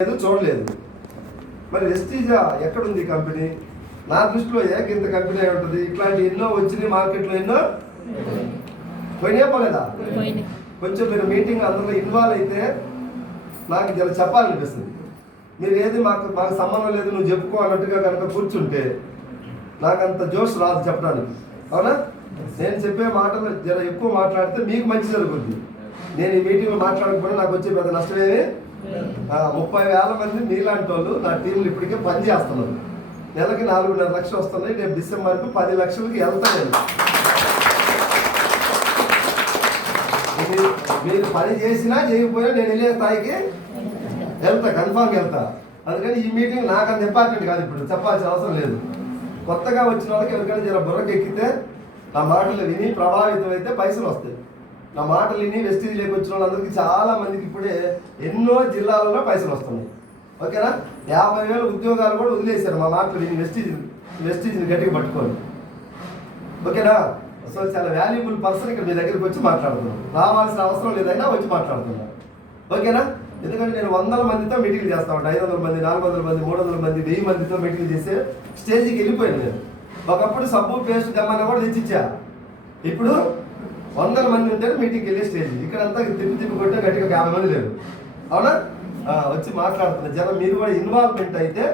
చూడలేదు. మరి వెస్టీజ్ ఎక్కడుంది కంపెనీ? నా దృష్టిలో ఇంత కంపెనీ అయి ఉంటుంది. ఇట్లాంటి ఎన్నో వచ్చినాయి మార్కెట్లో, ఎన్నో పోయినా పోలేదా? కొంచెం మీరు మీటింగ్ అందులో ఇన్వాల్వ్ అయితే నాకు ఇలా చెప్పాలనిపిస్తుంది. మీరు ఏది మాకు సంబంధం లేదు నువ్వు చెప్పుకో అన్నట్టుగా కనుక కూర్చుంటే నాకు అంత జోష్ రాదు చెప్పడానికి. అవునా? నేను చెప్పే మాటలు జర ఎక్కువ మాట్లాడితే మీకు మంచి జరుగుద్ది. నేను ఈ మీటింగ్లో మాట్లాడకపోతే నాకు వచ్చే పెద్ద నష్టమేమి. 30,000 మంది మీలాంటి వాళ్ళు నా టీంలు ఇప్పటికే పని చేస్తున్నారు. నెలకి 4.5 లక్షలు వస్తున్నాయి. రేపు డిసెంబర్కి 10 లక్షలకి వెళ్తాను. మీరు పని చేసినా చేయకపోయినా నేను వెళ్ళే స్థాయికి వెళ్తా, కన్ఫామ్గా వెళ్తా. అందుకని ఈ మీటింగ్ నాకు అంత ఇంపార్టెంట్ కాదు, ఇప్పుడు చెప్పాల్సిన అవసరం లేదు. కొత్తగా వచ్చిన వాళ్ళకి ఎవరికైనా జర బుర్రకి ఎక్కితే నా మాటలు విని ప్రభావితం అయితే పైసలు వస్తాయి. నా మాటలు విని వెస్టీజ్లోకి వచ్చిన వాళ్ళందరికీ చాలా మందికి ఇప్పుడే ఎన్నో జిల్లాలలో పైసలు వస్తున్నాయి. ఓకేనా? 50,000 ఉద్యోగాలు కూడా వదిలేశారు మా మాటలు విని వెస్టీజ్ని గట్టిగా పట్టుకోండి. ఓకేనా? సో చాలా వాల్యుబుల్ పర్సన్ ఇక్కడ మీ దగ్గరికి వచ్చి మాట్లాడుతున్నాను. రావాల్సిన అవసరం లేదైనా వచ్చి మాట్లాడుతున్నాను. ఓకేనా? ఎందుకంటే నేను 100 మందితో మీటింగ్లు చేస్తా ఉంటాను. 500 మంది, 400 మంది, 300 మంది, 1000 మందితో మీటింగ్లు చేసే స్టేజ్కి వెళ్ళిపోయాను నేను. ఒకప్పుడు సబ్బు పేస్ట్ గమ్మన్నా కూడా తెచ్చిచ్చా. ఇప్పుడు 100 మంది ఉంటే మీటింగ్కి వెళ్ళే స్టేజ్. ఇక్కడంతా తిప్పి కొట్టే గట్టిగా 50 మంది లేరు. అవునా? వచ్చి మాట్లాడుతున్నా. జనం మీరు కూడా ఇన్వాల్వ్మెంట్ అయితే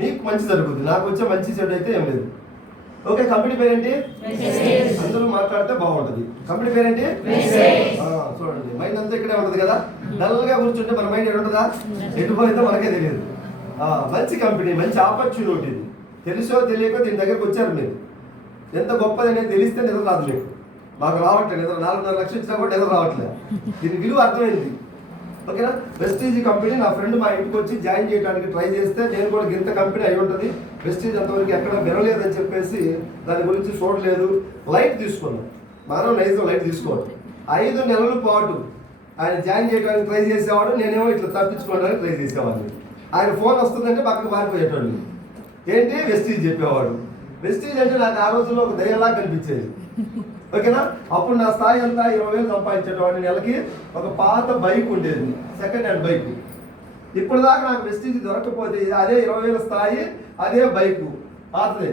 మీకు మంచి జరుగుతుంది. నాకు వచ్చే మంచి చెడు అయితే ఏం లేదు. ఓకే, కంపెనీ పేరేంటి? అందరూ మాట్లాడితే బాగుంటుంది. కంపెనీ పేరేంటి? చూడండి, మైండ్ అంతా ఇక్కడే ఉంటుంది కదా. డల్గా కూర్చుంటే మన మైండ్ ఎక్కడుంటుందా? ఎటుపోయిందో మనకే తెలియదు. మంచి కంపెనీ, మంచి ఆపర్చునిటీ. తెలుసో తెలియకో దీని దగ్గరకు వచ్చారు మీరు. ఎంత గొప్పది అనేది తెలిస్తే నిద్ర రాదు మీకు. మాకు రావట్లేదు నిద్ర. 4.5 లక్షలు ఇచ్చినా కూడా నిద్ర రావట్లేదు. దీని విలువ అర్థమైంది. ఓకేనా? వెస్టీజ్ కంపెనీ నా ఫ్రెండ్ మా ఇంటికి వచ్చి జాయిన్ చేయడానికి ట్రై చేస్తే నేను కూడా ఇంత కంపెనీ అయి ఉంటుంది, వెస్టీజ్ అంతవరకు ఎక్కడ వినలేదని చెప్పేసి దాని గురించి చూడలేదు, లైట్ తీసుకున్నాం. మనం నైజం లైట్ తీసుకోవడం. 5 నెలల పాటు ఆయన జాయిన్ చేయడానికి ట్రై చేసేవాడు, నేనేమో ఇట్లా తప్పించుకోవడానికి ట్రై చేసేవాడిని. ఆయన ఫోన్ వస్తుందంటే పక్కకు మారిపోయేటోళ్ళు. ఏంటి వెస్టీజ్ చెప్పేవాడు. వెస్టీజ్ అంటే నాకు ఆ రోజుల్లో ఒక దయ్యంలా కనిపించేది. ఓకేనా? అప్పుడు నా స్థాయి అంతా 20,000 సంపాదించేటవాడిని. నెలకి ఒక పాత బైక్ ఉండేది, సెకండ్ హ్యాండ్ బైక్. ఇప్పుడు దాకా నాకు వెస్టీజ్ దొరకకపోతే అదే 20,000 స్థాయి, అదే బైకు పాతదే.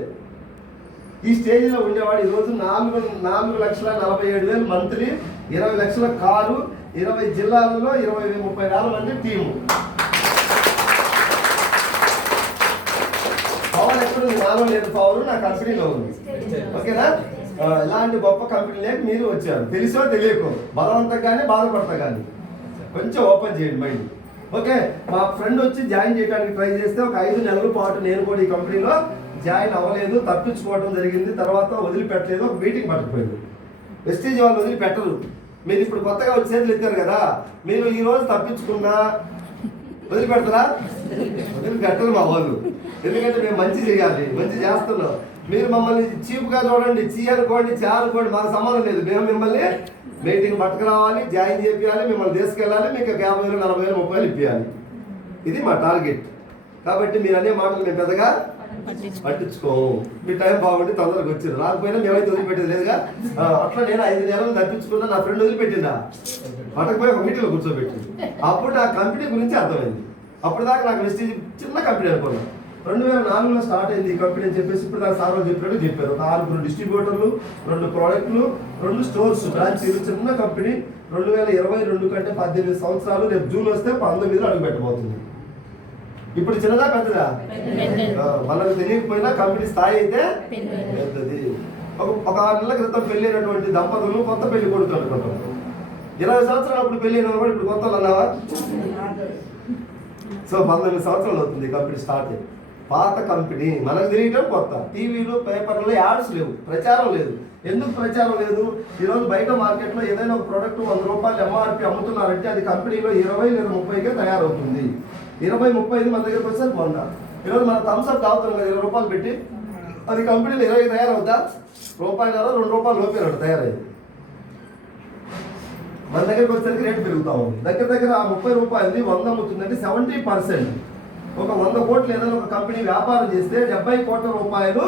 ఈ స్టేజ్లో ఉండేవాడు. ఈరోజు 4,47,000 మంత్లీ, 20 లక్షల కారు, 20 జిల్లాలలో 20,000-30,000 మంది టీము. పవర్ ఎక్కడుంది? నాలో లేదు పవర్, నా కంపెనీలో ఉంది. ఓకేనా? ఇలాంటి గొప్ప కంపెనీలోకి మీరు వచ్చారు. తెలుసో తెలియకో, బలవంతం కానీ బాధపడతా కానీ కొంచెం ఓపెన్ చేయండి మైండ్. ఓకే, మా ఫ్రెండ్ వచ్చి జాయిన్ చేయడానికి ట్రై చేస్తే ఒక 5 నెలల పాటు నేను కూడా ఈ కంపెనీలో జాయిన్ అవ్వలేదు, తప్పించుకోవడం జరిగింది. తర్వాత వదిలిపెట్టలేదు, ఒక మీటింగ్ పట్టుకుపోయింది. వెస్టీజ్ వాళ్ళు వదిలిపెట్టరు. మీరు ఇప్పుడు కొత్తగా వచ్చి చేతులు ఎత్తారు కదా, మీరు ఈరోజు తప్పించుకున్నా వదిలిపెడతారా? వదిలిపెట్టరు మా వాళ్ళు. ఎందుకంటే మేము మంచి చేయాలి, మంచి చేస్తున్నాం. మీరు మమ్మల్ని చీప్గా చూడండి, చీ అనుకోండి, చా అనుకోండి, మాకు సంబంధం లేదు. మేము మిమ్మల్ని మీటింగ్ పట్టుకురావాలి, జాయిన్ చేయాలి, మిమ్మల్ని తీసుకెళ్ళాలి, మీకు 50,000, 40,000, 30,000 ఇప్పించాలి. ఇది మా టార్గెట్. కాబట్టి మీరు అనే మాటలు మేము పెద్దగా పట్టించుకోము. మీ టైం బాగుండి తొందరగా వచ్చారు, రాకపోయినా మేమైతే వదిలిపెట్టేది లేదుగా. అట్లా నేను 5 నెలలు తప్పించుకున్నా, నా ఫ్రెండ్ వదిలిపెట్టిందా పట్టకపోయి ఒక మీటింగ్లో కూర్చోబెట్టింది. అప్పుడు నా కంపెనీ గురించి అర్థమైంది. అప్పుడు దాకా నాకు వెస్టీజ్ చిన్న కంపెనీ అనుకున్నాను. 2004లో స్టార్ట్ అయింది ఈ కంపెనీ అని చెప్పేసి ఇప్పుడు దాకా సార్ వాళ్ళు చెప్పినట్టు చెప్పారు. ఒక 6 డిస్ట్రిబ్యూటర్లు, 2 ప్రోడక్ట్లు, 2 స్టోర్స్, బ్రాంచీలు. చిన్న కంపెనీ. 2022 కంటే 18 సంవత్సరాలు. రేపు జూన్ వస్తే 19లో అడుగు పెట్టబోతుంది. ఇప్పుడు చిన్నదా పెద్దదా? మనకు తెలియకపోయినా కంపెనీ స్థాయి అయితే పెద్దది. ఒక 6 నెలల క్రితం పెళ్ళైనటువంటి దంపతులు కొత్త పెళ్లి కొడుకు అనుకుంటాం. 20 సంవత్సరాలు అప్పుడు పెళ్ళైన కూడా ఇప్పుడు కొత్త వాళ్ళు అన్నావా? సో 19 సంవత్సరాలు అవుతుంది కంపెనీ స్టార్ట్ అయ్యి. పాత కంపెనీ, మనకు తెలియటం కొత్త. టీవీలు, పేపర్లో యాడ్స్ లేవు, ప్రచారం లేదు. ఎందుకు ప్రచారం లేదు? ఈరోజు బయట మార్కెట్లో ఏదైనా ఒక ప్రోడక్ట్ 100 రూపాయలు ఎంఆర్పి అమ్ముతున్నారంటే అది కంపెనీలో 20 లేదా 30కే తయారవుతుంది. 20-30 మన దగ్గరకు వచ్చేది 100. ఈరోజు మన థమ్స్అప్ తాగుతున్నాం కదా 20 రూపాయలు పెట్టి, అది కంపెనీలో 20 తయారవుద్దా? ₹1, ₹2 లోపే తయారయ్యింది. మన దగ్గరకు వచ్చేసరికి రేటు పెరుగుతూ ఉంది. దగ్గర ఆ 30 రూపాయలది 100 అమ్ముతుందంటే 70%. ఒక 100 కోట్లు ఏదైనా ఒక కంపెనీ వ్యాపారం చేస్తే 70 కోట్ల రూపాయలు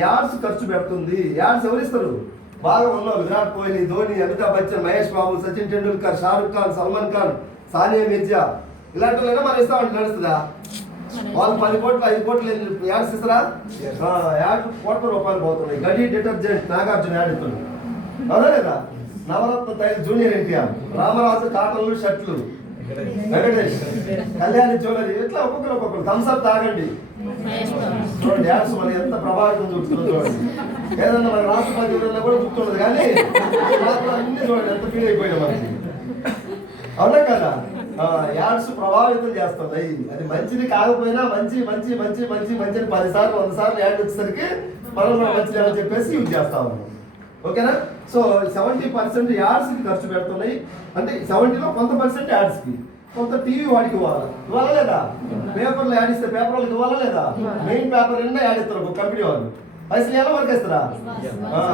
యాడ్స్ ఖర్చు పెడుతుంది. యాడ్స్ ఎవరిస్తారు? బాగా ఉన్నారు. విరాట్ కోహ్లీ, ధోని, అమితాబ్ బచ్చన్, మహేష్ బాబు, సచిన్ టెండూల్కర్, షారుఖ్ ఖాన్, సల్మాన్ ఖాన్, సానియా మిర్జా, ఇలాంటి వాళ్ళైనా మనం ఇస్తామంటే నడుస్తుందా? వాళ్ళు 10 కోట్లు 5 కోట్లు యాడ్స్ ఇస్తారా? యాడ్ కోట్ల రూపాయలు పోతున్నాయి. గడి డిటర్జెంట్ నాగార్జున యాడ్ ఇస్తుంది, అవునా లేదా? నవరత్న తైల్ జూనియర్ ఎన్టీఆర్, రామరాజు కాటన్లు షర్ట్లు, వెంకటేష్, కళ్యాణి జ్యువెలరీ, ఇట్లా ఒక్కొక్కరు థమ్స్అప్ తాగండి. చూడండి యాడ్స్ మన ఎంత ప్రభావితం చూపుతుందో చూడండి. ఏదన్నా మన రాష్ట్రపతి కూడా చూపుతున్నది, కానీ అన్ని చూడండి ఎంత ఫీల్ అయిపోయినా మనకి, అవునా కదా? యాడ్స్ ప్రభావితం చేస్తున్నాయి. అది మంచిది కాకపోయినా మంచి మంచి మంచి మంచి మంచి అని 10 సార్లు 100 సార్లు యాడ్ వచ్చేసరికి మనం మంచిది అని చెప్పేసి యూజ్ చేస్తా ఉన్నాం. ఓకేనా? సో 70% యాడ్స్కి ఖర్చు పెడుతున్నాయి. అంటే 70లో కొంత % యాడ్స్కి, కొంత టీవీ వాడికి ఇవ్వాలా లేదా? పేపర్లో యాడ్ ఇస్తే పేపర్ వాళ్ళకి ఇవ్వాలా లేదా? మెయిన్ పేపర్ నిండా యాడ్ ఇస్తారు ఒక కంపెనీ వాళ్ళు. పైసలు ఎలా వరకు ఇస్తారా?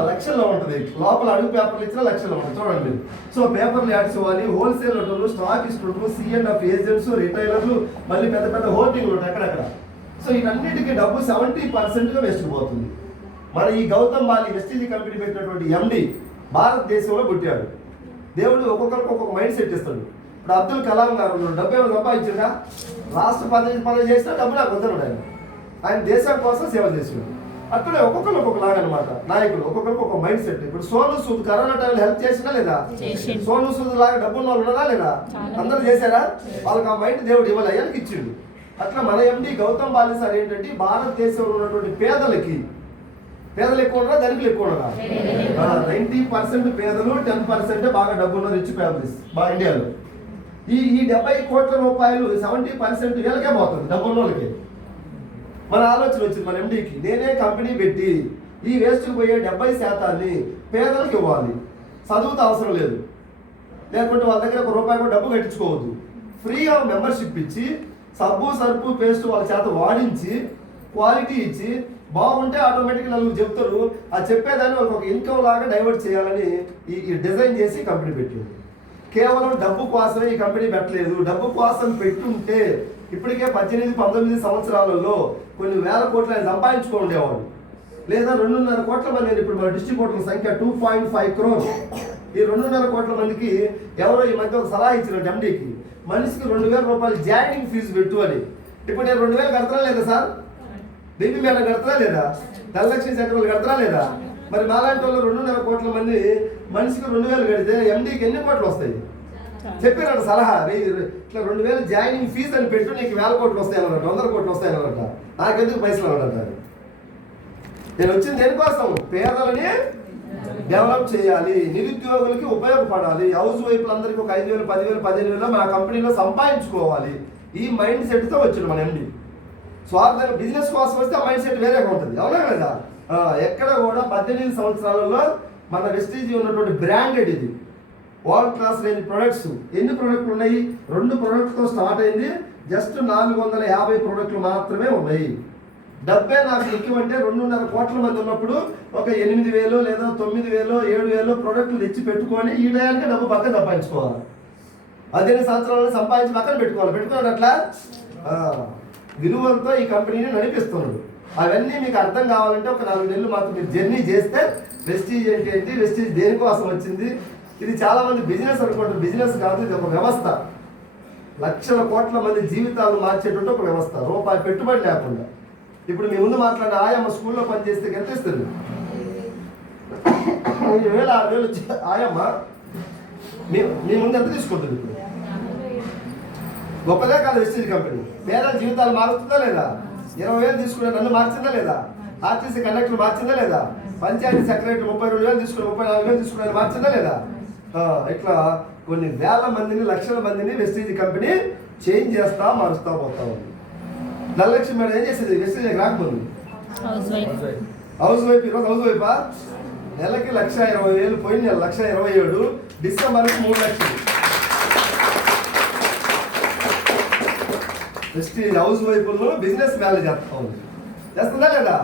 లక్షల్లో ఉంటుంది. లోపల అడుగు పేపర్లు ఇచ్చినా లక్షల్లో ఉంటుంది. చూడండి మీరు. సో పేపర్లు యాడ్స్ ఇవ్వాలి, హోల్సేల్ ఉంటారు, స్టాక్ ఇస్తుంటారు, C&F ఏజెంట్స్, రిటైలర్లు, మళ్ళీ పెద్ద పెద్ద హోర్డింగ్లు ఉంటాయి అక్కడక్కడ. సో వీటన్నిటికీ డబ్బు 70%గా వేస్ట్ పోతుంది. మన ఈ గౌతమ్ బాలి వెస్టీజ్ కంపెనీ పెట్టినటువంటి MD భారతదేశంలో పుట్టాడు. దేవుడు ఒక్కొక్కరికి ఒక్కొక్క మైండ్ సెట్ ఇస్తాడు. ఇప్పుడు అబ్దుల్ కలాం గారు డబ్బు ఏమైనా సంపాదించిందా? రాష్ట్ర పదవి చేసినా డబ్బు నాకు వద్దన్నాడు. ఆయన దేశం కోసం సేవ చేసాడు. అట్లనే ఒక్కొక్కరు ఒక్కొక్కలాగా అనమాట నాయకులు, ఒక్కొక్కరికి ఒక మైండ్ సెట్. ఇప్పుడు సోను సూద్ కరోనా టైంలో హెల్ప్ చేసినా లేదా? సోను సూద్ లాగా డబ్బు ఉన్న వాళ్ళు ఉన్నారా లేదా? అందరూ చేశారా? వాళ్ళకి ఆ మైండ్ దేవుడు ఇవ్వాలి, అయ్యానికి ఇచ్చిండు. అట్లా మన MD గౌతమ్ బాలి సార్ ఏంటంటే భారతదేశంలో ఉన్నటువంటి పేదలు ఎక్కువ ఉన్నారా, ధనికులు ఎక్కువ ఉన్నారా? 90% పేదలు, 10% బాగా డబ్బు ఉన్న రిచ్ ఫ్యామిలీస్ మా ఇండియాలో. ఈ 70 కోట్ల రూపాయలు 70% వీళ్ళకే పోతుంది, డబ్బు ఉన్న వాళ్ళకి. మన ఆలోచన వచ్చింది మన MDకి, నేనే కంపెనీ పెట్టి ఈ వేస్ట్కి పోయే 70% పేదలకు ఇవ్వాలి. చదువుతో అవసరం లేదు, లేకుంటే వాళ్ళ దగ్గర ₹1 కూడా డబ్బు కట్టించుకోవద్దు. ఫ్రీగా మెంబర్షిప్ ఇచ్చి సబ్బు సర్పు పేస్ట్ వాళ్ళ చేత వాడించి క్వాలిటీ ఇచ్చి బాగుంటే ఆటోమేటిక్గా నలుగురు చెప్తారు. ఆ చెప్పేదాన్ని వాళ్ళకి ఒక ఇన్కమ్ లాగా డైవర్ట్ చేయాలని ఈ డిజైన్ చేసి కంపెనీ పెట్టింది. కేవలం డబ్బు కోసమే ఈ కంపెనీ పెట్టలేదు. డబ్బు కోసం పెట్టుంటే ఇప్పటికే 18-19 సంవత్సరాలలో కొన్ని వేల కోట్లు ఆయన సంపాదించుకొని ఉండేవాడు. లేదా 2.5 కోట్ల మంది, ఇప్పుడు మన డిస్ట్రిబ్యూటర్ల సంఖ్య 2.5 crore. ఈ 2.5 కోట్ల మందికి ఎవరో ఈ మధ్య ఒక సలహా ఇచ్చిన MDకి, మనిషికి ₹2,000 జాయినింగ్ ఫీజు పెట్టు అని. ఇప్పుడు నేను 2,000 కడతారా లేదా సార్? బేబీ మేళ కడతారా లేదా? ధనలక్ష్మి చక్రాలు కడతారా లేదా? మరి మాలాంటి వాళ్ళు 2.5 కోట్ల మంది మనిషికి 2,000 కడితే MDకి ఎన్ని కోట్లు వస్తాయి? చెప్పారట సలహా, ఇట్లా 2,000 జాయినింగ్ ఫీజు అని పెట్టు, నీకు 1,000 కోట్లు వస్తాయన్నమాట, 100 కోట్లు వస్తాయన్నమాట. నాకెందుకు పైసలు అన్నట్టు. నేను వచ్చింది దేనికోసం? పేదలని డెవలప్ చేయాలి, నిరుద్యోగులకి ఉపయోగపడాలి, హౌస్ వైఫ్లందరికీ ఒక 5,000, 10,000, 15,000 మన కంపెనీలో సంపాదించుకోవాలి. ఈ మైండ్ సెట్తో వచ్చింది మన MD. స్వార్థంగా బిజినెస్ కోసం వస్తే ఆ మైండ్ సెట్ వేరేగా ఉంటుంది, అవునా కదా? ఎక్కడ కూడా 18 సంవత్సరాలలో మన వెస్టీజ్ ఉన్నటువంటి బ్రాండెడ్ ఇది వరల్డ్ క్లాస్ రేంజ్ ప్రొడక్ట్స్. ఎన్ని ప్రొడక్ట్లు ఉన్నాయి? 2 ప్రొడక్ట్తో స్టార్ట్ అయింది. జస్ట్ 450 ప్రొడక్ట్లు మాత్రమే ఉన్నాయి. డబ్బే నాకు ఎక్కువంటే 2.5 కోట్ల మంది ఉన్నప్పుడు ఒక 8,000 లేదా 9,000, 7,000 ప్రొడక్ట్లు తెచ్చి పెట్టుకొని ఈ టయానికి డబ్బు పక్కన సంపాదించుకోవాలి. 18 సంవత్సరాలను సంపాదించి పక్కన పెట్టుకున్నాడు. అట్లా విలువలతో ఈ కంపెనీని నడిపిస్తున్నాడు. అవన్నీ మీకు అర్థం కావాలంటే ఒక 4 నెలలు మాత్రం మీరు జర్నీ చేస్తే వెస్టీజ్ ఏంటి, వెస్టీజ్ దేనికోసం వచ్చింది, ఇది చాలా మంది బిజినెస్ అనుకుంటారు. బిజినెస్ కాదు, ఇది ఒక వ్యవస్థ. లక్షల కోట్ల మంది జీవితాలు మార్చేటువంటి ఒక వ్యవస్థ, రూపాయి పెట్టుబడి లేకుండా. ఇప్పుడు మీ ముందు మాట్లాడిన ఆయమ్మ స్కూల్లో పనిచేస్తే ఎంత ఇస్తుంది? 5,000, 6,000 వచ్చి ఆయమ్మ మీ ముందు ఎంత తీసుకుంటుంది? ఇప్పుడు గొప్పదే కాదు వెస్టీజ్ కంపెనీ. పేదల జీవితాలు మారుతుందా లేదా? 20,000 తీసుకునే నన్ను మార్చిందా లేదా? ఆర్టీసీ కండక్టర్ మార్చిందా లేదా? పంచాయతీ సెక్రటరీ 32,000 తీసుకుని 34,000 తీసుకుని మార్చిందా లేదా? ఇట్లా కొన్ని వేల మందిని, లక్షల మందిని వెస్టీజ్ కంపెనీ చేంజ్ చేస్తా మారుస్తా పోతా ఉంది. ధనలక్ష్మి మేడం ఏం చేసేది? వెస్టీజ్ రాకముందు హౌస్ వైఫ్. ఈరోజు హౌస్ వైఫా? నెలకి 1,20,000, పోయిన నెల 1,27,000, డిసెంబర్కి 3 లక్షలు. వెస్టీజ్ హౌస్ వైఫ్లో బిజినెస్ మ్యానేజ్ చేస్తా ఉంది. చేస్తుందా లేదా?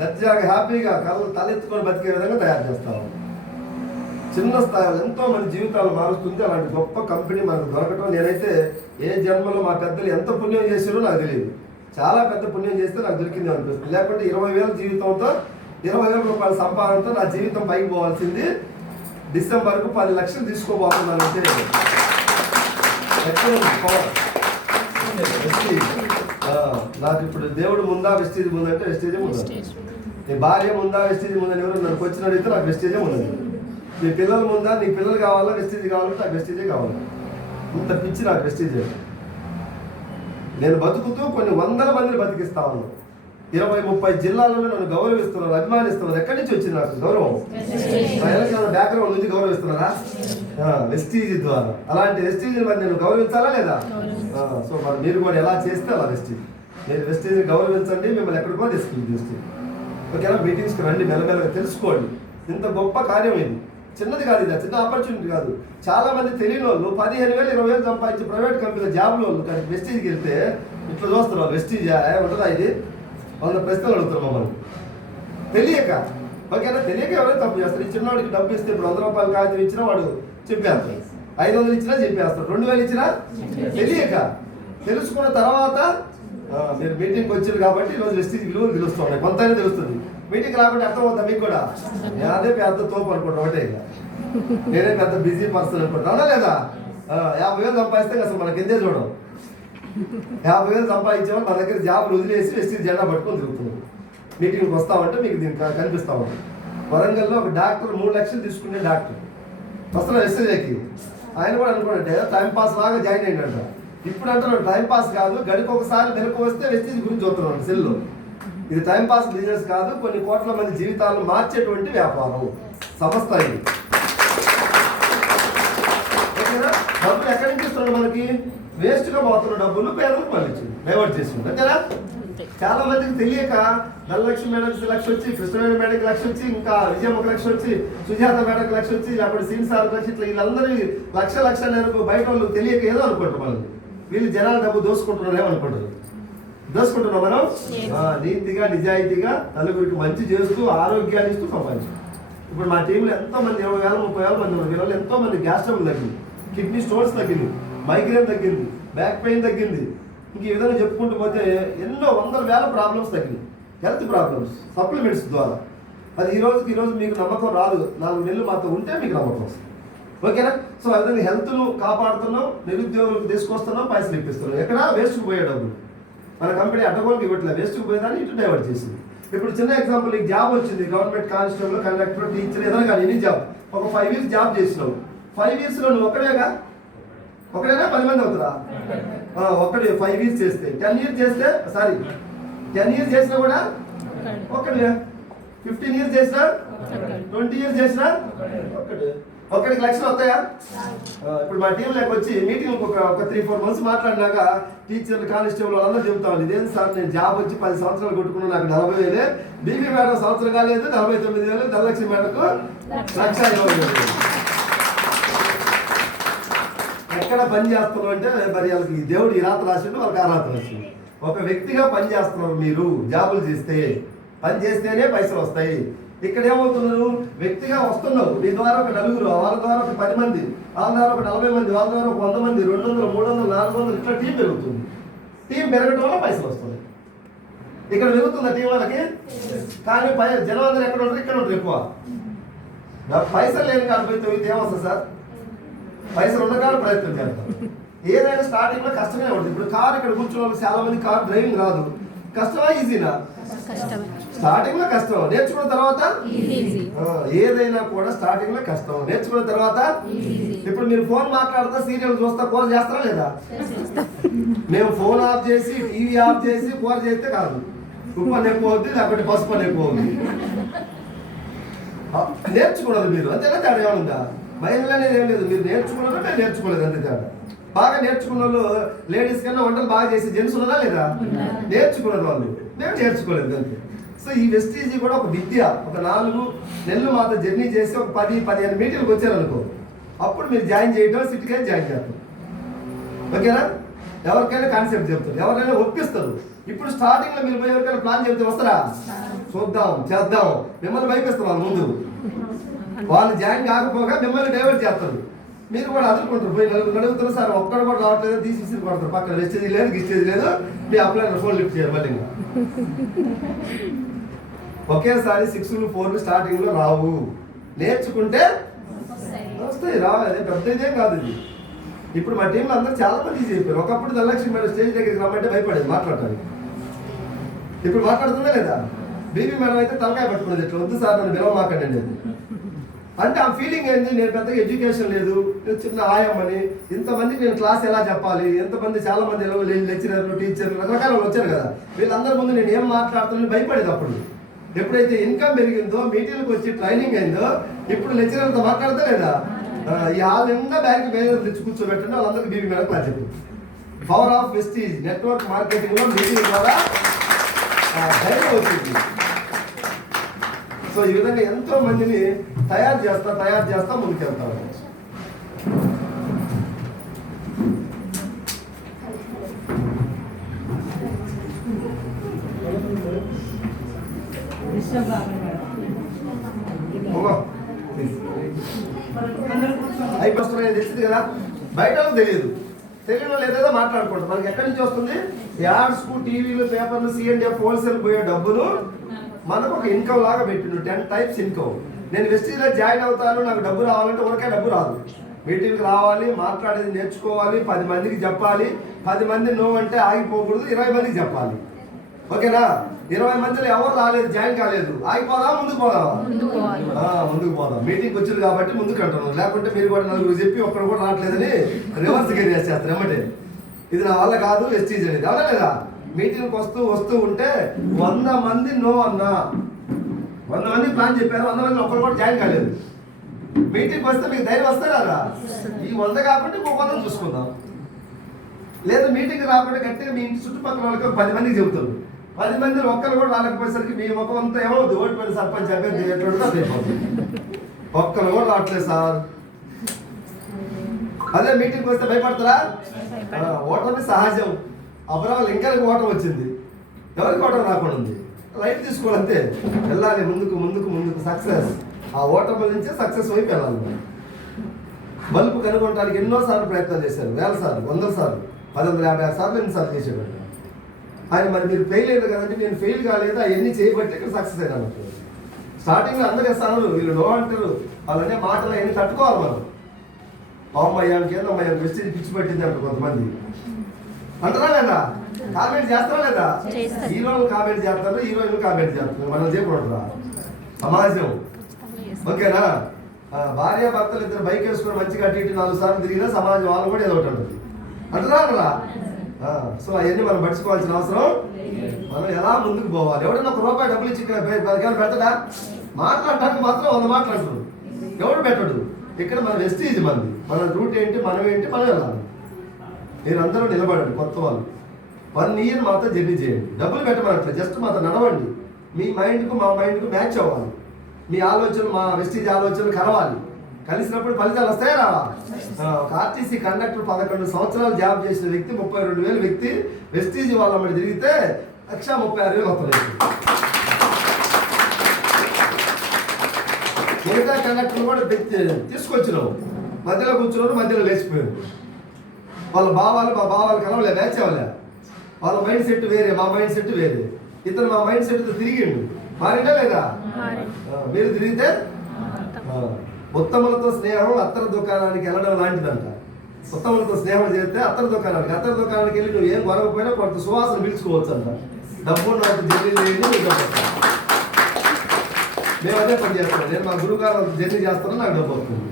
దర్జాగా హ్యాపీగా కళ్ళు తలెత్తుకొని బతికే విధంగా తయారు చేస్తా ఉంది. చిన్న స్థాయిలో ఎంతో మంది జీవితాలు మారుస్తుంది. అలాంటి గొప్ప కంపెనీ మనకు దొరకటం, నేనైతే ఏ జన్మలో మా పెద్దలు ఎంత పుణ్యం చేసారో నాకు తెలియదు. చాలా పెద్ద పుణ్యం చేస్తే నాకు దొరికింది అనిపిస్తుంది. లేకుంటే 20,000 జీవితంతో, 20,000 రూపాయల సంపాదనతో నా జీవితం పైకి పోవాల్సింది. డిసెంబర్కు 10 లక్షలు తీసుకోబోతున్నానంటే ఎక్కడ నాకు ఇప్పుడు దేవుడు ముందా వెస్టేజ్ ముందంటే వెస్టేజే ముందు. నీ భార్య ముందా వెస్టేజ్ ముందని ఎవరు నన్ను వచ్చిన అడిగితే నాకు వెస్టేజే ఉన్నది. నీ పిల్లల ముందా, నీ పిల్లలు కావాలా వెస్టేజ్ కావాలంటే నాకు వెస్టేజే కావాలి. ఇంత పిచ్చి నాకు వెస్టేజే. నేను బతుకుతూ కొన్ని వందల మందిని బతికిస్తా ఉన్నాను. 20-30 జిల్లాలలో నన్ను గౌరవిస్తున్నారు, అభిమానిస్తున్నారు. ఎక్కడి నుంచి వచ్చింది నాకు గౌరవం? బ్యాక్గ్రౌండ్ నుంచి గౌరవిస్తున్నారా? వెస్టీజ్ ద్వారా. అలాంటి వెస్టీజ్ మరి నేను గౌరవించాలా లేదా? సో మరి మీరు కూడా ఎలా చేస్తే అలా వెస్టీజ్. మీరు వెస్టీజ్ గౌరవించండి, మిమ్మల్ని ఎక్కడికో తీసుకుంది వెస్టీజ్. ఓకేనా? మీటింగ్స్కి రండి, మెల్లమెల్లగా తెలుసుకోండి. ఇంత గొప్ప కార్యం ఇది, చిన్నది కాదు, ఇది చిన్న ఆపర్చునిటీ కాదు. చాలా మంది తెలియని వాళ్ళు 15,000 20,000 సంపాదించి ప్రైవేట్ కంపెనీలో జాబ్లో వాళ్ళు కానీ వెస్టీజ్కి వెళ్తే ఇట్లా చూస్తున్నారు. వెస్టీజ్ ఉంటుందా? ఇది 100 ప్రశ్నలు అడుగుతారు మమ్మల్ని తెలియక. ఓకేనా? తెలియక ఎవరైనా తప్పు చేస్తారు. ఈ చిన్నవాడికి డబ్బు ఇస్తే ఇప్పుడు 100 రూపాయలు కాగితం ఇచ్చినా వాడు చెప్పేస్తాడు, 500 ఇచ్చినా చెప్పేస్తాడు, 2,000 ఇచ్చినా తెలియక. తెలుసుకున్న తర్వాత మీరు మీటింగ్కి వచ్చారు కాబట్టి ఈరోజు వెస్టీజ్ విలువలు తెలుస్తున్నాయి, కొంతైనా తెలుస్తుంది. మీటింగ్ రాకుండా అర్థమవుతా మీకు కూడా? అదే పెద్ద తోపు అనుకుంటాం ఒకటే, నేనే పెద్ద బిజీ పర్సన్ అనుకుంటాను లేదా? 50,000 సంపాదిస్తే అసలు మనకి ఎందే చూడం. 50,000 సంపాదించేవాళ్ళు మన దగ్గర జాబులు వదిలేసి వెస్టీజ్ జెండా పట్టుకొని తిరుగుతున్నారు. మీటింగ్కి వస్తామంటే మీకు దీనికి కనిపిస్తా ఉంటుంది. వరంగల్లో ఒక డాక్టర్ 3 లక్షలు తీసుకునే డాక్టర్ వస్తున్న వెస్టీజ్కి. ఆయన కూడా అనుకోండి టైంపాస్ లాగా జాయిన్ అయ్యిందంట. ఇప్పుడు అంటున్నాడు టైంపాస్ కాదు, గడికి ఒకసారి వెనుక వస్తే వెస్టీజ్ గురించి చూస్తున్నాడు సెల్లో. ఇది టైంపాస్ బిజినెస్ కాదు, కొన్ని కోట్ల మంది జీవితాలను మార్చేటువంటి వ్యాపారం సంస్థ ఇది. ఓకేనా? డబ్బులు ఎక్కడి నుంచి ఇస్తున్నాడు మనకి? వేస్ట్గా పోతున్న డబ్బులు పేదలకు పండించింది, డైవర్ట్ చేసింది. అంతేనా? చాలా మందికి తెలియక ధనలక్ష్మి మేడంకి 1 లక్ష వచ్చి, కృష్ణవేణి మేడంకి 1 లక్ష వచ్చి, ఇంకా విజయమ్మ 1 లక్ష వచ్చి, సుజాత మేడంకి 1 లక్ష వచ్చి, లేకపోతే సీన్ సార్ 1 లక్ష, ఇట్లా వీళ్ళందరూ లక్ష బయట వాళ్ళు తెలియక ఏదో అనుకుంటారు. మనల్ని వీళ్ళు జనాల డబ్బు దోసుకుంటున్నారు ఏమనుకుంటారు? దోసుకుంటున్నాం మనం. నీతిగా నిజాయితీగా నలుగురికి మంచి చేస్తూ ఆరోగ్యాన్ని ఇస్తూ సంపాదించు. ఇప్పుడు మా టీంలో ఎంతో మంది 20,000 30,000 మంది ఉన్నారు. వీళ్ళలో ఎంతో మంది గ్యాస్ ట్రబుల్ తగ్గింది, కిడ్నీ స్టోన్స్ తగ్గింది, మైగ్రేన్ తగ్గింది, బ్యాక్ పెయిన్ తగ్గింది. ఇంక ఈ విధంగా చెప్పుకుంటూ పోతే ఎన్నో 100,000 ప్రాబ్లమ్స్ తగ్గింది, హెల్త్ ప్రాబ్లమ్స్ సప్లిమెంట్స్ ద్వారా. అది ఈరోజు మీకు నమ్మకం రాదు, 4 నెలలు మాతో ఉంటే మీకు నమ్మకం వస్తుంది. ఓకేనా? సో ఆ విధంగా హెల్త్ను కాపాడుతున్నాం, నిరుద్యోగులకు తీసుకొస్తున్నాం, పైసలు ఇప్పిస్తున్నాం. ఎక్కడ వేస్ట్కి పోయే డబ్బులు మన కంపెనీ అడ్డగోలుకి ఇవ్వట్లేదు, వేస్ట్కి పోయేదాన్ని ఇటు డైవర్ట్ చేసింది. ఇప్పుడు చిన్న ఎగ్జాంపుల్, నీకు జాబ్ వచ్చింది, గవర్నమెంట్ కానిస్టేబుల్, కండక్టర్, టీచర్, ఏదైనా కానీ ఎనీ జాబ్. ఒక 5 years జాబ్ చేసినావు. 5 yearsలో నువ్వు ఒకడేనా 10 మంది అవుతారా? ఒకటి 5 years చేస్తే, 10 years చేస్తే 10 years చేసినా కూడా ఒకటి, 15 years చేసినా, 20 years చేసినా ఒకటికి లక్షలు వస్తాయా? ఇప్పుడు మా టీంలోకి వచ్చి మీటింగ్ ఒక 3-4 months మాట్లాడినాక టీచర్లు, కానిస్టేబుల్ వాళ్ళందరూ చెబుతాను, ఇదేం సార్ నేను జాబ్ వచ్చి 10 సంవత్సరాలు కొట్టుకున్నా, నాకు 40,000. బీబీ మేడం సంవత్సరం కాలేదు, 49,000. ధనలక్ష్మి మేడకు 1,20,000. ఎక్కడ పని చేస్తున్నాం అంటే మరి వాళ్ళకి దేవుడు ఈ రాత రాసిండు, వాళ్ళకి ఆ రాత రాసిండు. ఒక వ్యక్తిగా పని చేస్తున్నారు. మీరు జాబులు చేస్తే, పని చేస్తేనే పైసలు వస్తాయి. ఇక్కడ ఏమవుతున్నారు? వ్యక్తిగా వస్తున్నావు. నీ ద్వారా ఒక 4, వాళ్ళ ద్వారా ఒక 10 మంది, వాళ్ళ ద్వారా ఒక 40 మంది, వాళ్ళ ద్వారా ఒక 100 మంది, 200, 300, 400, ఇట్లా టీం పెరుగుతుంది. టీం పెరగడం వల్ల పైసలు వస్తుంది. ఇక్కడ పెరుగుతుంది టీం వాళ్ళకి. కానీ జనం అందరూ ఎక్కడ ఉంటారు? ఇక్కడ ఉంటారు ఎక్కువ. పైసలు లేని కాడిపోతే ఇది ఏమొస్తుంది సార్? పైసలు ఉన్న కాడ ప్రయత్నం చేస్తాం. ఏదైనా స్టార్టింగ్లో కష్టమే ఉంటుంది. ఇప్పుడు కారు ఇక్కడ కూర్చున్న వాళ్ళు చాలా మంది కారు డ్రైవింగ్ రాదు. కష్టమా ఈజీనా? స్టార్టింగ్ లో కష్టం, నేర్చుకున్న తర్వాత ఏదైనా కూడా స్టార్టింగ్ లో కష్టం, నేర్చుకున్న తర్వాత. ఇప్పుడు మీరు ఫోన్ మాట్లాడుతా, సీరియల్ చూస్తా, కూర చేస్తారా లేదా? మేము ఫోన్ ఆఫ్ చేసి, టీవీ ఆఫ్ చేసి కూర చేస్తే కాదు, ఉప్పు అని ఎక్కువ అవుతుంది, లేకపోతే పసుపు అని ఎక్కువ అవుతుంది. నేర్చుకున్నారు మీరు, అంతేనా? తేడా ఏమనుందా? మహిళలు అనేది ఏం లేదు, మీరు నేర్చుకున్నారో మేము నేర్చుకోలేదు, అంతే తేడా. బాగా నేర్చుకున్న వాళ్ళు లేడీస్ కన్నా వంటలు బాగా చేసి జెంట్స్ ఉన్నారా లేదా? నేర్చుకున్నారు వాళ్ళు, మేము నేర్చుకోలేదు అంతే. సో ఈ వెస్టీజ్ కూడా ఒక విద్య. ఒక 4 నెలలు మాతో జర్నీ చేసి ఒక 10-15 మీటింగ్కి వచ్చారనుకో, అప్పుడు మీరు జాయిన్ చేయడం, సిటీకైనా జాయిన్ చేస్తారు. ఓకేనా? ఎవరికైనా కాన్సెప్ట్ చెప్తారు, ఎవరైనా ఒప్పిస్తారు. ఇప్పుడు స్టార్టింగ్లో మీరు పోయి ఎవరికైనా ప్లాన్ చెప్తే వస్తారా? చూద్దాం, చేద్దాం, మిమ్మల్ని భయపిస్తారు వాళ్ళు. ముందు వాళ్ళు జాయిన్ కాకపోగా మిమ్మల్ని డైవర్ట్ చేస్తారు. మీరు కూడా అదులుకుంటారు, పోయి నలుగుతారు, సార్ ఒక్కడు కూడా రావట్లేదు, తీసి కొడతారు. పక్కన వెస్టేజ్ లేదు, గిస్టేజ్ లేదు, మీ అప్లైనర్ ఫోన్ లిఫ్ట్ చేయాలి. మళ్ళీ ఒకేసారి 6, 4 స్టార్టింగ్లో రావు. నేర్చుకుంటే వస్తాయి, రావాలి. పెద్ద ఇదేం కాదు ఇది. ఇప్పుడు మా టీంలో అందరూ చాలా మంది చెప్పారు. ఒకప్పుడు ధనలక్ష్మి మేడం స్టేజ్ దగ్గరికి రమ్మంటే భయపడేది మాట్లాడటానికి. ఇప్పుడు మాట్లాడుతుందా లేదా? బీబీ మేడం అయితే తలకాయ పట్టుకునేది, ఇట్లా వద్దు సార్ నన్ను పిలవమాకండి అనేది. అంటే ఆ ఫీలింగ్ ఏంది, నేను పెద్దగా ఎడ్యుకేషన్ లేదు, నేను చిన్న ఆయమ్మని, ఇంతమందికి నేను క్లాస్ ఎలా చెప్పాలి, ఎంతమంది చాలా మంది లెక్చరర్లు టీచర్లు రకరకాల వచ్చారు కదా, వీళ్ళందరి ముందు నేను ఏం మాట్లాడుతున్నాను భయపడేది. అప్పుడు ఎప్పుడైతే ఇన్కమ్ పెరిగిందో, మీటింగ్కి వచ్చి ట్రైనింగ్ అయిందో, ఇప్పుడు లెక్చరర్లతో మాట్లాడతా లేదా? ఈ హాల్ నిండా బ్యాంక్ మేనేజర్ తెచ్చి కూర్చోబెట్టండి, వాళ్ళందరికీ బీబీ మేడం క్లాస్ చెప్పు. పవర్ ఆఫ్ వెస్టీజ్ నెట్వర్క్ మార్కెటింగ్లో మీటింగ్ ద్వారా ధైర్యం వచ్చింది. సో ఈ విధంగా ఎంతో మందిని తయారు చేస్తా ముందుకెళ్తారు. అయిపోతున్నాయి తెలిసింది కదా, బయట తెలియదు, తెలియని వాళ్ళు ఏదేదో మాట్లాడుకుంటారు. మనకి ఎక్కడి నుంచి వస్తుంది? యాడ్స్ కు, టీవీలు, పేపర్లు, C&F హోల్సేల్ పోయే డబ్బులు మనకు ఒక ఇన్కమ్ లాగా పెట్టిండు. 10 టైప్స్ ఇన్కమ్. నేను వెస్టీజ్లో జాయిన్ అవుతాను, నాకు డబ్బు రావాలంటే ఊరికే డబ్బు రాదు. మీటింగ్కి రావాలి, మాట్లాడేది నేర్చుకోవాలి, 10 మందికి చెప్పాలి. 10 మంది నో అంటే ఆగిపోకూడదు, 20 మందికి చెప్పాలి. ఓకేనా? 20 మందిలో ఎవరు రాలేదు, జాయిన్ కాలేదు, ఆగిపోదా ముందుకు పోదామా? ముందుకు పోదాం. మీటింగ్కి వచ్చారు కాబట్టి ముందుకు అంటున్నాను, లేకుంటే మీరు కూడా నలుగురు చెప్పి ఒక్కడు కూడా రావట్లేదని రివర్స్ గేర్ చేస్తారు ఏమంటే. ఇది నా వల్ల కాదు వెస్టీజ్ అనేది, అవునా లేదా? మీటింగ్కి వస్తూ ఉంటే 100 మంది నో అన్నా, 100 మంది ప్లాన్ చెప్పారు, 100 మంది ఒక్కరు కూడా జాయిన్ కాలేదు. మీటింగ్కి వస్తే మీకు ధైర్యం వస్తారా? ఈ 100 కాకుండా ఇంకో 100 చూసుకుందాం. లేదా మీటింగ్ రాకుండా గట్టిగా మీ ఇంటి చుట్టుపక్కల వాళ్ళకి 10 మందికి చెబుతారు. 10 మందిలో ఒక్కరు కూడా రాలేకపోయేసరికి మీ ముఖం అంతా ఏమవుతుంది? ఓడిపోయిన సర్పంచ్ అభ్యర్థి అయిపోతుంది. ఒక్కరు కూడా రావట్లేదు సార్. అదే మీటింగ్కి వస్తే భయపడతారా? ఓటమి సహజం. అబ్రాహం లింకన్కి ఓటం వచ్చింది, ఎవరికి ఓటం రాకుండా ఉంది. లైట్ తీసుకోవాలంతే, వెళ్ళాలి ముందుకు సక్సెస్. ఆ ఓటమి నుంచే సక్సెస్ వైపు వెళ్ళాలి. బల్బు కనుగొనడానికి ఎన్నోసార్లు ప్రయత్నం చేశారు, 1000 సార్లు, 100 సార్లు, 1056 సార్లు, ఎన్నిసార్లు చేసేవాడు ఆయన. మరి మీరు ఫెయిల్ అయ్యారు కదంటే, నేను ఫెయిల్ కాలేదు, అవన్నీ చేయబట్టి ఇక్కడ సక్సెస్ అయినా. స్టార్టింగ్లో అందరూ వేస్తాను, వీళ్ళు నో అంటారు, వాళ్ళనే మాటలు అవన్నీ తట్టుకోవాలి మనం. అమ్మయ్యానికి ఏందమ్మయ్యానికి వెస్టీజ్ పిచ్చి పెట్టింది అంటారు కొంతమంది, అంటారా లేదా? కామెంట్ చేస్తారా లేదా? హీరోలు కామెంట్ చేస్తారు, హీరోయిన్లు కామెంట్ చేస్తారు, మనం చేయకూడదురా సమాజం. ఓకేనా? భార్య భర్తలు ఇద్దరు బైక్ వేసుకుని మంచిగా అటు ఇటు 4 సార్లు తిరిగినా సమాజం వాళ్ళు కూడా ఏదో ఒకటి ఉంటుంది, అంటారా? సో అవన్నీ మనం పట్టుకోవాల్సిన అవసరం. మనం ఎలా ముందుకు పోవాలి? ఎవడన్నా ₹1 డబ్బులు ఇచ్చి పెడతాడా? మాట్లాడటానికి మాత్రం 100 మాట్లాడుతున్నాడు, ఎవడు పెట్టడు. ఇక్కడ మన వెస్టీజ్ మంది, మన రూట్ ఏంటి, మనం వెళ్ళాలి. మీరందరూ నిలబడండి, కొత్త వాళ్ళు 1 ఇయర్ మాతో జర్నీ చేయండి. డబ్బులు పెట్టమనట్లే, జస్ట్ మాతో నడవండి. మీ మైండ్కు మా మైండ్కు మ్యాచ్ అవ్వాలి. మీ ఆలోచనలు మా వెస్టీజ్ ఆలోచనలు కలవాలి. కలిసినప్పుడు ఫలితాలు వస్తాయా రావా? ఒక ఆర్టీసీ కండక్టర్ 11 సంవత్సరాలు జాబ్ చేసిన వ్యక్తి, 32,000 వ్యక్తి వెస్టీజ్ వాళ్ళ మరి తిరిగితే 1,36,000 వస్తుంది. మిగతా కండక్టర్లు కూడా తీసుకొచ్చినావు, మధ్యలో కూర్చున్నారు, మధ్యలో లేచిపోయారు. వాళ్ళ భావాలు మా భావాలు కలవలే, మ్యాచ్ అవ్వలే. వాళ్ళ మైండ్ సెట్ వేరే, మా మైండ్ సెట్ వేరే. ఇతను మా మైండ్ సెట్ తిరిగిండు, మారిందా లేదా? మీరు తిరిగితే ఉత్తములతో స్నేహం అత్తర దుకాణానికి వెళ్ళడం లాంటిదంట. ఉత్తములతో స్నేహం చేస్తే అత్తర దుకాణానికి వెళ్ళి నువ్వు ఏం కొనకపోయినా కొంత సువాసన పిలుచుకోవచ్చు అంట. డబ్బు నాకు జర్నీ లేని మేము అదే పని చేస్తాం. నేను మా గురుగారు జర్నీ చేస్తాను, నాకు డబ్బు వస్తుంది.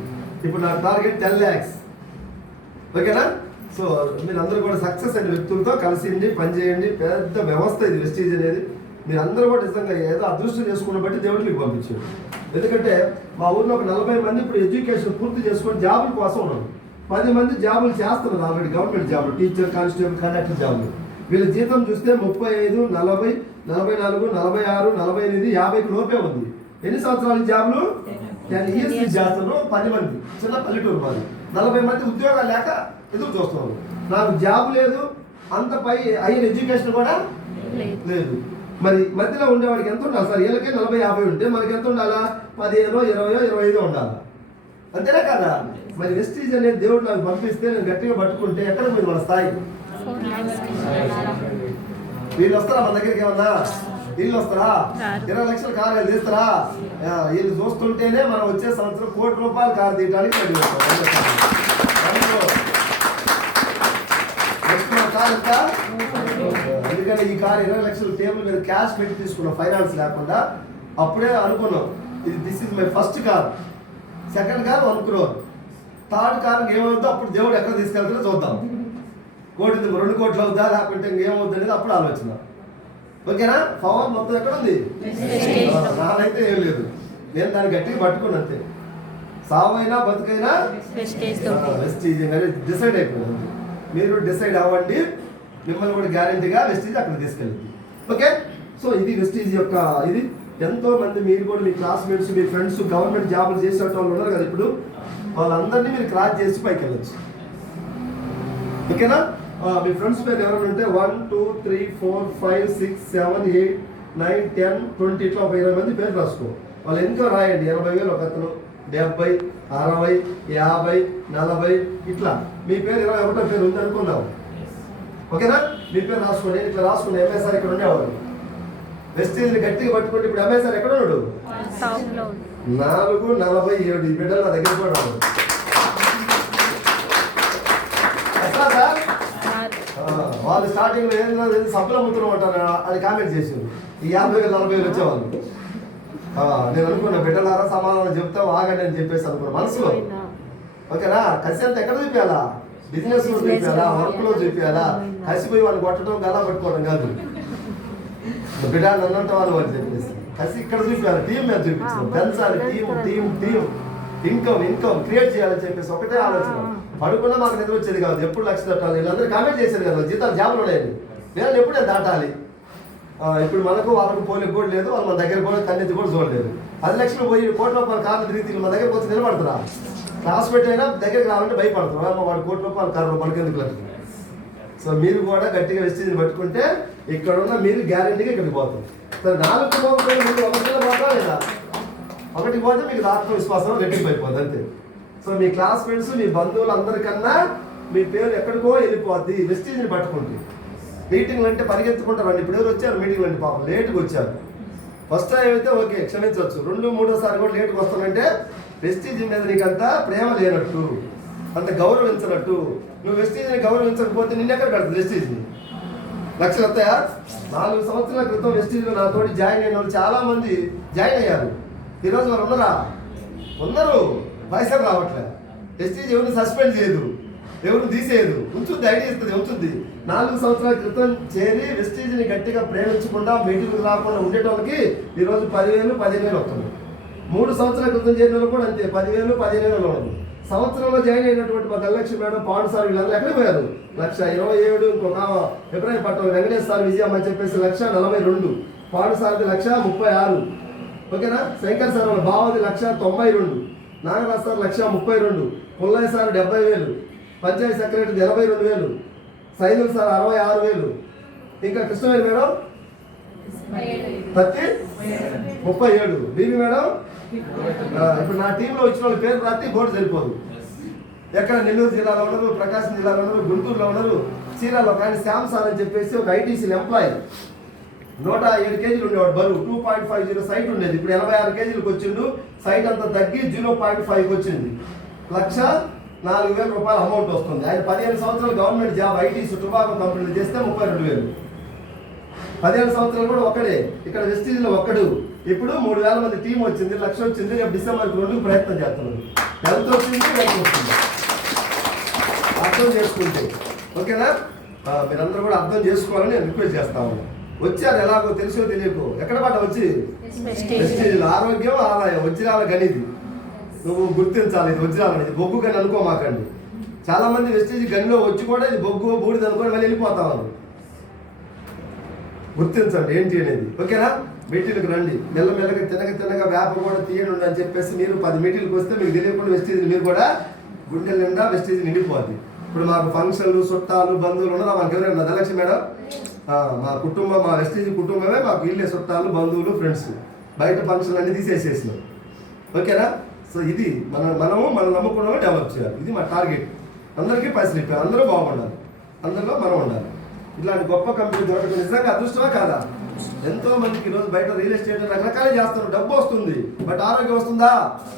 ఇప్పుడు నా టార్గెట్ 10 lakhs. ఓకేనా? సో మీరందరూ కూడా సక్సెస్ అయిన వ్యక్తులతో కలిసి పనిచేయండి. పెద్ద వ్యవస్థ ఇది వెస్టీజ్ అనేది. మీరందరూ కూడా నిజంగా ఏదో అదృష్టం చేసుకున్న బట్టి దేవుడు మీకు పంపించాడు. ఎందుకంటే మా ఊర్లో ఒక 40 మంది ఇప్పుడు ఎడ్యుకేషన్ పూర్తి చేసుకొని జాబుల కోసం ఉన్నారు. 10 మంది జాబులు చేస్తున్నారు ఆల్రెడీ, గవర్నమెంట్ జాబులు, టీచర్, కానిస్టేబుల్, కండక్టర్ జాబులు. వీళ్ళ జీతం చూస్తే 35, 40, 44, 46, 48, 50 లోపే ఉంది. ఎన్ని సంవత్సరాల జాబులు? 10 years చేస్తున్నారు. 10 మంది చిన్న పల్లెటూరు మాది. 40 మంది ఉద్యోగాలు లేక ఎదురు చూస్తున్నారు. నాకు జాబు లేదు, అంత పై హైయర్ ఎడ్యుకేషన్ కూడా లేదు. మరి మధ్యలో ఉండేవాడికి ఎంత ఉండాలి సార్? వీళ్ళకే 40, 50 ఉంటే మనకి ఎంత ఉండాలా? 15, 20, 25 ఉండాలా, అంతేనా కదా? మరి వెస్టీజ్ అనేది దేవుడు నాకు పంపిస్తే నేను గట్టిగా పట్టుకుంటే ఎక్కడ పోయింది మన స్థాయి? వీళ్ళు వస్తారా మన దగ్గరికి? ఏమన్నా వీళ్ళు వస్తారా? 20 లక్షల కారు తీస్తారా? వీళ్ళు చూస్తుంటేనే మనం వచ్చే సంవత్సరం ₹1 కోటి కారు తీయడానికి రెడీ అవుతాం. కార్ ఎంత? ఎందుకంటే ఈ కార్ 20 లక్షల టేబుల్ మీద క్యాష్ పెట్టి తీసుకున్నాం, ఫైనాన్స్ లేకుండా. అప్పుడే అనుకున్నాం this is my first car, second car 1 crore, third car ఏమవుతుందో అప్పుడు దేవుడు ఎక్కడ తీసుకెళ్తాడో చూద్దాం. 2 కోట్లు అవుతా లేకుంటే ఇంకేమవుతుంది అనేది అప్పుడు ఆలోచన. ఓకేనా? పవర్ మొత్తం ఎక్కడ ఉంది? నాదైతే ఏం లేదు, నేను దాన్ని గట్టిగా పట్టుకుని అంతే. సావైనా బతుకైనా వెస్టీజ్ అనేది డిసైడ్ అయిపోయింది. మీరు డిసైడ్ అవ్వండి, మిమ్మల్ని కూడా గ్యారంటీగా వెస్టీజ్ అక్కడ తీసుకెళ్ళింది. ఓకే, సో ఇది వెస్టీజ్ యొక్క ఇది. ఎంతో మంది మీరు కూడా మీ క్లాస్మేట్స్, మీ ఫ్రెండ్స్ గవర్నమెంట్ జాబులు చేసే వాళ్ళు ఉన్నారు కదా, ఇప్పుడు వాళ్ళందరినీ మీరు క్రాస్ చేసి పైకి వెళ్ళచ్చు. ఓకేనా? మీ ఫ్రెండ్స్ పేరు ఎవరైనా ఉంటే 1 2 3 4 5 6 7 8 9 10 20 ఇట్లా ఒక 20 మంది పేరు రాసుకో. వాళ్ళు ఎంతో రాయండి. 80,000 ఒక అతను, 70 60 50 40 ఇట్లా మీ పేరు 21 పేరు ఉంది అనుకున్నావు. ఓకేనా? మీ పేరు రాసుకోండి. ఇట్లా రాసుకుని ఎంఎస్ఆర్ ఇక్కడ ఉండేవాళ్ళు. వెస్టీజ్ని గట్టిగా పట్టుకుంటే ఇప్పుడు ఎంఎస్ఆర్ ఎక్కడ ఉన్నాడు? 447 ఈ బిడ్డలు నా దగ్గర కూడా రావు. వాళ్ళు స్టార్టింగ్ లో ఏంటో సబ్బుల ముద్ర ఉంటారు అని కామెంట్ చేసారు. ఈ 50,000 40,000 వచ్చేవాళ్ళు. నేను అనుకున్నా బిడ్డలారా సమాధానం చెప్తావు ఆగండి అని చెప్పేసి అనుకున్నా మనసులో. ఓకేనా? కసి అంతా ఎక్కడ చూపించాలా? బిజినెస్ లో చూపించాలా, వర్క్ లో చూపించాలా? కసిపోయి వాళ్ళు కొట్టడం గలా పట్టుకోవడం కాదు. బిడ్డ నన్నంటే వాళ్ళు అని చెప్పేసి కసి ఇక్కడ చూపించాలి, టీం మీద చూపించాలి, పెంచాలి, టీం ఇన్కమ్ క్రియేట్ చేయాలని చెప్పేసి ఒకటే ఆలోచన. పడుకున్నా మాకు నిద్ర వచ్చేది కాదు. ఎప్పుడు లక్ష దాటాలి? వీళ్ళందరూ కామెంట్ చేశారు కదా జీతాలు జాబులు ఉన్నాయని. నేను ఎప్పుడే దాటాలి. ఇప్పుడు మనకు వాళ్ళకు పోలికి కూడా లేదు, వాళ్ళు మన దగ్గర కూడా కన్నెత్తి కూడా చూడలేదు. 10 లక్షలు పోయి 1 కోటి రూపాయలు కార్లు తిరిగి మన దగ్గర వచ్చి నిలబడతారా? క్లాస్ పెట్టైనా దగ్గరికి రావాలంటే భయపడతారు. వాడు 1 కోటి రూపాయలు కారు రూపాయలకి ఎందుకు లేదు. సో మీరు కూడా గట్టిగా వెస్టీజ్ని పట్టుకుంటే ఇక్కడ ఉన్న మీరు గ్యారెంటీగా ఇక్కడికి పోతారు. సరే 4 కిలోమీటర్లు మీరు 1 కిలోమీటర్ లేదా ఒకటి పోతే మీకు ఆత్మవిశ్వాసం రెట్టింపు అయిపోద్ది అంతే. సో మీ క్లాస్మేట్స్, మీ బంధువులు అందరికన్నా మీ పేరు ఎక్కడికో వెళ్ళిపోద్ది వెస్టీజ్ని పట్టుకుంటే. మీటింగ్లు అంటే పరిగెత్తుకుంటారండి. ఇప్పుడు ఎవరు వచ్చారు మీటింగ్లు అంటే పాపం లేట్గా వచ్చారు. ఫస్ట్ టైం అయితే ఓకే క్షమించవచ్చు, 2 3 కూడా లేట్గా వస్తానంటే వెస్టీజ్ మీద నీకంత ప్రేమ లేనట్టు, అంత గౌరవించినట్టు. నువ్వు వెస్టీజ్ని గౌరవించకపోతే నిన్నెక్కడ పెడతావు వెస్టీజ్ని? లక్షలు వస్తాయా? 4 సంవత్సరాల క్రితం వెస్టీజ్లో నాతోటి జాయిన్ అయిన వాళ్ళు చాలా మంది జాయిన్ అయ్యారు. ఈరోజు వాళ్ళు ఉన్నారు పైసలు రావట్లే. వెస్టీజ్ ఎవరిని సస్పెండ్ చేయదు, ఎవరు తీసేయదు, ఉంచుద్ది, ఐడియా ఇస్తుంది, ఉంచుద్ది. 4 సంవత్సరాల క్రితం చేరి వెస్టీజ్ని గట్టిగా ప్రేమించకుండా మీటింగ్కి రాకుండా ఉండేటోళ్ళకి ఈరోజు 10,000 15,000 వస్తుంది. 3 సంవత్సరాల క్రితం చేరిన వాళ్ళు కూడా అంతే 10,000 15,000 ఉంది. సంవత్సరంలో జాయిన్ అయినటువంటి మా ధనలక్ష్మి మేడం, పాండు సార్ వీళ్ళందరూ ఎక్కడ పోయారు? 1,27,000. ఇంకొక ఎప్పుడైనా పట్టం వెంకటేశ్వర సార్ విజయం అని చెప్పేసి 1,42. పాండు సార్ది 1,36. ఓకేనా? శంకర్ సార్ వాళ్ళ బావది 1,92. Nagaraj sir 1,32. Pullaiah sir 70,000. Panchayat secretary 82,000. Saidul sir 66,000. ఇంకా కృష్ణవేణి మేడం 37. బీబీ మేడం ఇప్పుడు నా టీంలో వచ్చిన వాళ్ళ పేరు రాత్రి బోర్డు సరిపోదు. ఎక్కడ నెల్లూరు జిల్లాలో ఉన్నారు, ప్రకాశం జిల్లాలో ఉన్నారు, గుంటూరులో ఉన్నారు, చీరాలో. కానీ శ్యామ్ సార్ అని చెప్పేసి ఒక ఐటీసీ ఎంప్లాయీ 107 కేజీలు ఉండేవాడు బరువు, 2.50 సైట్ ఉండేది. ఇప్పుడు 86 కేజీలకు వచ్చిండు. సైట్ అంతా తగ్గి 0.5కి వచ్చింది. 1,04,000 రూపాయల అమౌంట్ వస్తుంది. ఆయన 15 సంవత్సరాలు గవర్నమెంట్ జాబ్ ఐటీసీ టుబాకో కంపెనీలు చేస్తే 32,000. 15 సంవత్సరాలు కూడా ఒక్కడే. ఇక్కడ వెస్టీజ్లో ఒక్కడు. ఇప్పుడు 3,000 మంది టీం వచ్చింది, 1,00,000 వచ్చింది. రేపు డిసెంబర్ 2 ప్రయత్నం చేస్తున్నారు. ఎంత వచ్చింది అర్థం చేసుకుంటే. ఓకేనా? మీరందరూ కూడా అర్థం చేసుకోవాలని నేను రిక్వెస్ట్ చేస్తాను. వచ్చారు ఎలాగో తెలుసో తెలియకో ఎక్కడ పడ్డ వచ్చి వెస్టీజ్లో ఆరోగ్యం ఆదాయం వజ్రాల గనిది నువ్వు గుర్తించాలి. ఇది వజ్రాలు అనేది బొగ్గు గని అనుకోమాకండి. చాలా మంది వెస్టీజ్ గనిలో వచ్చి కూడా ఇది బొగ్గు బూడిది అనుకొని మళ్ళీ వెళ్ళిపోతామని గుర్తించండి ఏంటి అనేది. ఓకేనా? మీటింగ్కి రండి. మెల్లమెల్లగా తినగా వేప కూడా తీయండి అని చెప్పేసి మీరు 10 మీటింగ్కి వస్తే మీకు తెలియకుండా వెస్టీజ్ మీరు కూడా గుండెల నిండా వెస్టీజ్ నిండిపోద్ది. ఇప్పుడు మాకు ఫంక్షన్లు, చుట్టాలు, బంధువులు ఉన్నారా? మాకు ఎవరైనా ధనలక్ష్మి మేడం మా కుటుంబం, మా వెస్టీజ్ కుటుంబమే మాకు ఇల్లే చుట్టాలు, బంధువులు, ఫ్రెండ్స్. బయట ఫంక్షన్లు అన్నీ తీసేసేసినాం. ఓకేనా? సో ఇది మనం నమ్ముకున్నామో డెవలప్ చేయాలి. ఇది మా టార్గెట్. అందరికీ పైసలు ఇప్పారు, అందరూ బాగుండాలి, అందరిలో మనం ఉండాలి. ఇట్లాంటి గొప్ప కంపెనీ దొరకడం నిజంగా అదృష్టమా కాదా? ఎంతో మందికి ఈరోజు బయట రియల్ ఎస్టేట్ రకరకాలు చేస్తారు, డబ్బు వస్తుంది, బట్ ఆరోగ్యం వస్తుందా?